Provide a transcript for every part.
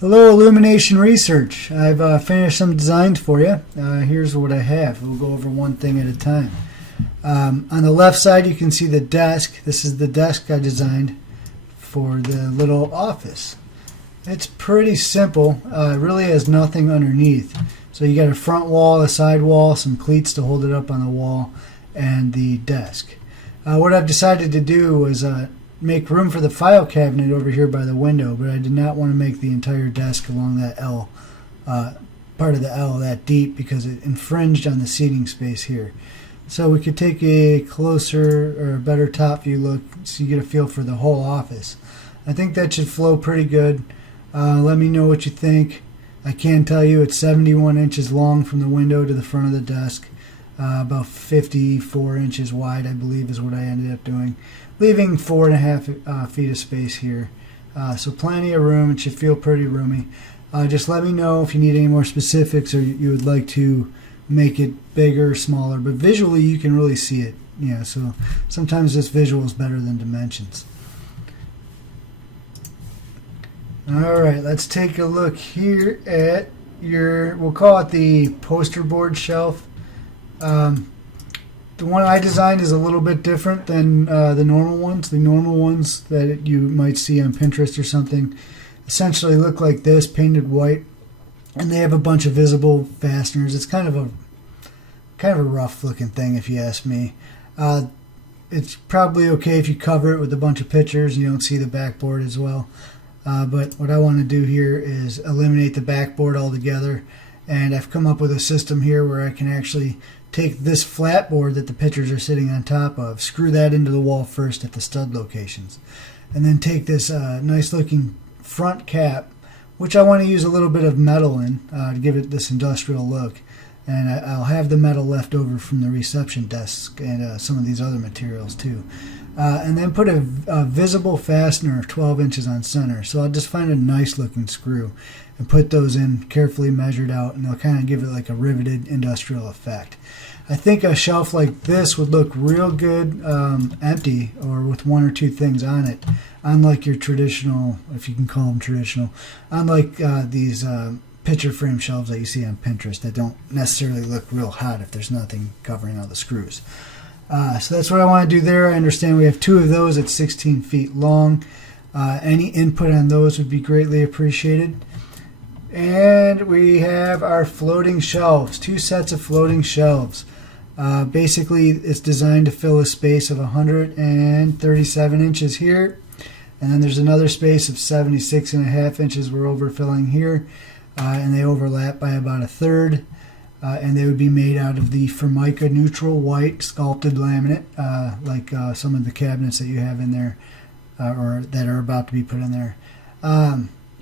Hello, Illumination Research. I've finished some designs for you. Here's what I have. We'll go over one thing at a time. On the left side, you can see the desk. This is the desk I designed for the little office. It's pretty simple. It really has nothing underneath. So you got a front wall, a side wall, some cleats to hold it up on the wall, and the desk. What I've decided to do was make room for the file cabinet over here by the window, but I did not want to make the entire desk along that L, part of the L that deep, because it infringed on the seating space here. So we could take a closer or a better top view look so you get a feel for the whole office. I think that should flow pretty good. Let me know what you think. I can tell you it's 71 inches long from the window to the front of the desk. About 54 inches wide, I believe, is what I ended up doing, leaving 4.5 feet of space here. So plenty of room. It should feel pretty roomy. Just let me know if you need any more specifics or you would like to make it bigger or smaller. But visually, you can really see it. Yeah. So sometimes this visual is better than dimensions. All right, let's take a look here at your, we'll call it the poster board shelf. The one I designed is a little bit different than the normal ones. The normal ones that you might see on Pinterest or something essentially look like this, painted white, and they have a bunch of visible fasteners. It's kind of a rough looking thing, if you ask me. It's probably okay if you cover it with a bunch of pictures and you don't see the backboard as well. But what I want to do here is eliminate the backboard altogether, and I've come up with a system here where I can actually take this flat board that the pictures are sitting on top of, screw that into the wall first at the stud locations, and then take this nice looking front cap, which I want to use a little bit of metal in to give it this industrial look, and I'll have the metal left over from the reception desk and some of these other materials too. And then put a visible fastener 12 inches on center. So I'll just find a nice looking screw and put those in carefully measured out, and they'll kind of give it like a riveted industrial effect. I think a shelf like this would look real good empty or with one or two things on it, unlike your traditional, if you can call them traditional, unlike these picture frame shelves that you see on Pinterest that don't necessarily look real hot if there's nothing covering all the screws. So that's what I want to do there. I understand we have two of those at 16 feet long. Any input on those would be greatly appreciated. And we have our floating shelves, two sets of floating shelves. Basically, it's designed to fill a space of 137 inches here. And then there's another space of 76.5 inches we're overfilling here. And they overlap by about a third. And they would be made out of the Formica neutral white sculpted laminate, like some of the cabinets that you have in there, or that are about to be put in there.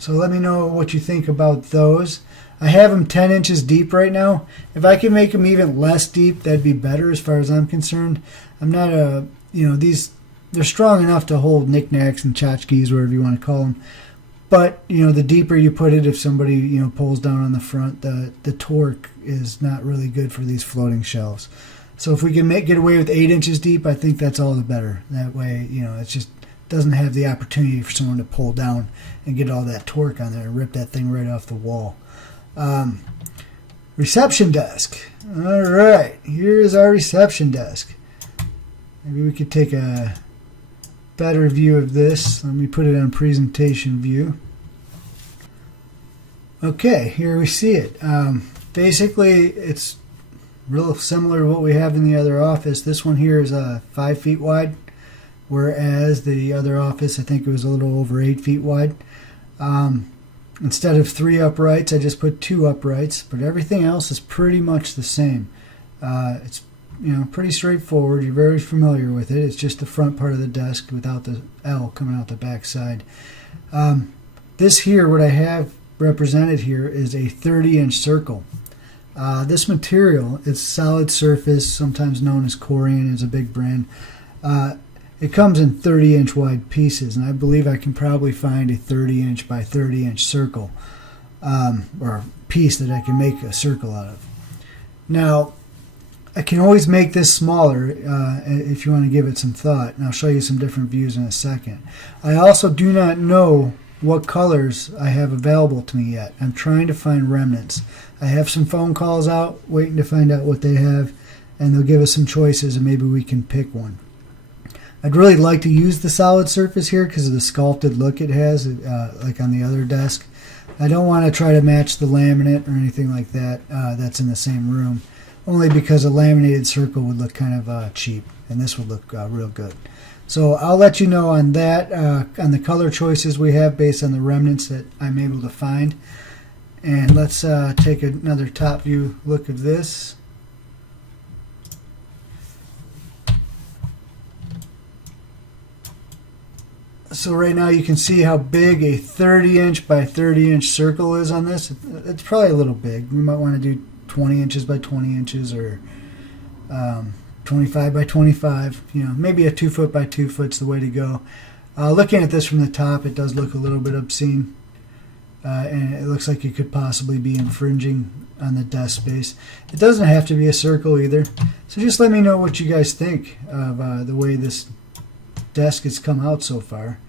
So let me know what you think about those. I have them 10 inches deep right now. If I can make them even less deep, that'd be better as far as I'm concerned. I'm not they're strong enough to hold knickknacks and tchotchkes, whatever you want to call them. But, the deeper you put it, if somebody, pulls down on the front, the torque is not really good for these floating shelves. So if we can get away with 8 inches deep, I think that's all the better. That way, it just doesn't have the opportunity for someone to pull down and get all that torque on there and rip that thing right off the wall. Reception desk. All right, here's our reception desk. Maybe we could take a better view of this. Let me put it on presentation view. Okay, here we see it. Basically, it's real similar to what we have in the other office. This one here is 5 feet wide, whereas the other office, I think it was a little over 8 feet wide. Instead of 3 uprights, I just put 2 uprights, but everything else is pretty much the same. It's pretty straightforward. You're very familiar with it. It's just the front part of the desk without the L coming out the back side. This here, what I have represented here, is a 30-inch circle. This material, it's solid surface, sometimes known as Corian, is a big brand. It comes in 30-inch wide pieces, and I believe I can probably find a 30-inch by 30-inch circle, or piece that I can make a circle out of. Now, I can always make this smaller if you want to give it some thought, and I'll show you some different views in a second. I also do not know what colors I have available to me yet. I'm trying to find remnants. I have some phone calls out waiting to find out what they have, and they'll give us some choices and maybe we can pick one. I'd really like to use the solid surface here because of the sculpted look it has, like on the other desk. I don't want to try to match the laminate or anything like that that's in the same room, only because a laminated circle would look kind of cheap, and this would look real good. So I'll let you know on that, on the color choices we have based on the remnants that I'm able to find. And let's take another top view look of this. So right now you can see how big a 30-inch by 30-inch circle is on this. It's probably a little big. We might want to do 20 inches by 20 inches or 25 by 25. You know, maybe a 2 foot by 2 foot's the way to go. Looking at this from the top, it does look a little bit obscene. And it looks like it could possibly be infringing on the desk space. It doesn't have to be a circle either. So just let me know what you guys think of the way this desk has come out so far.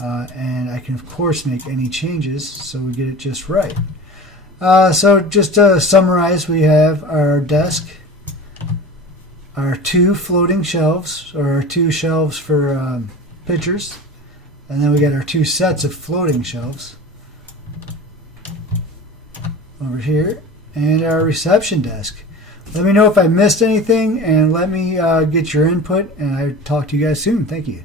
And I can of course make any changes so we get it just right. So just to summarize, we have our desk, our 2 floating shelves, or our 2 shelves for pictures, and then we got our 2 sets of floating shelves over here, and our reception desk. Let me know if I missed anything, and let me get your input, and I'll talk to you guys soon. Thank you.